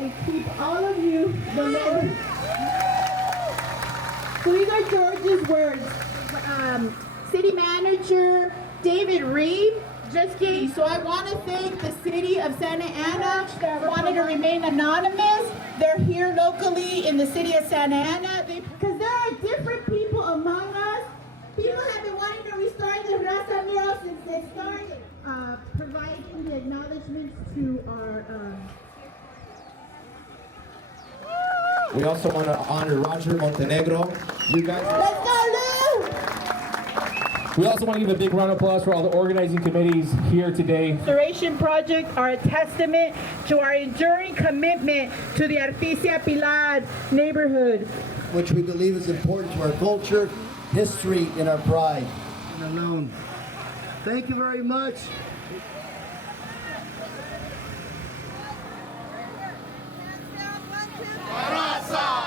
And keep all of you the Lord. So these are George's words. City Manager David Reed just came. So I want to thank the city of Santa Ana that wanted to remain anonymous. They're here locally in the city of Santa Ana. Because there are different people among us. People have been wanting to restore the Raza mural since it started. Providing the acknowledgments to our we also want to honor Roger Montenegro. You guys. Let's go, Lou! We also want to give a big round of applause for all the organizing committees here today. Restoration projects are a testament to our enduring commitment to the Articia Pilar neighborhood, which we believe is important to our culture, history, and our pride. And alone. Thank you very much. Raza.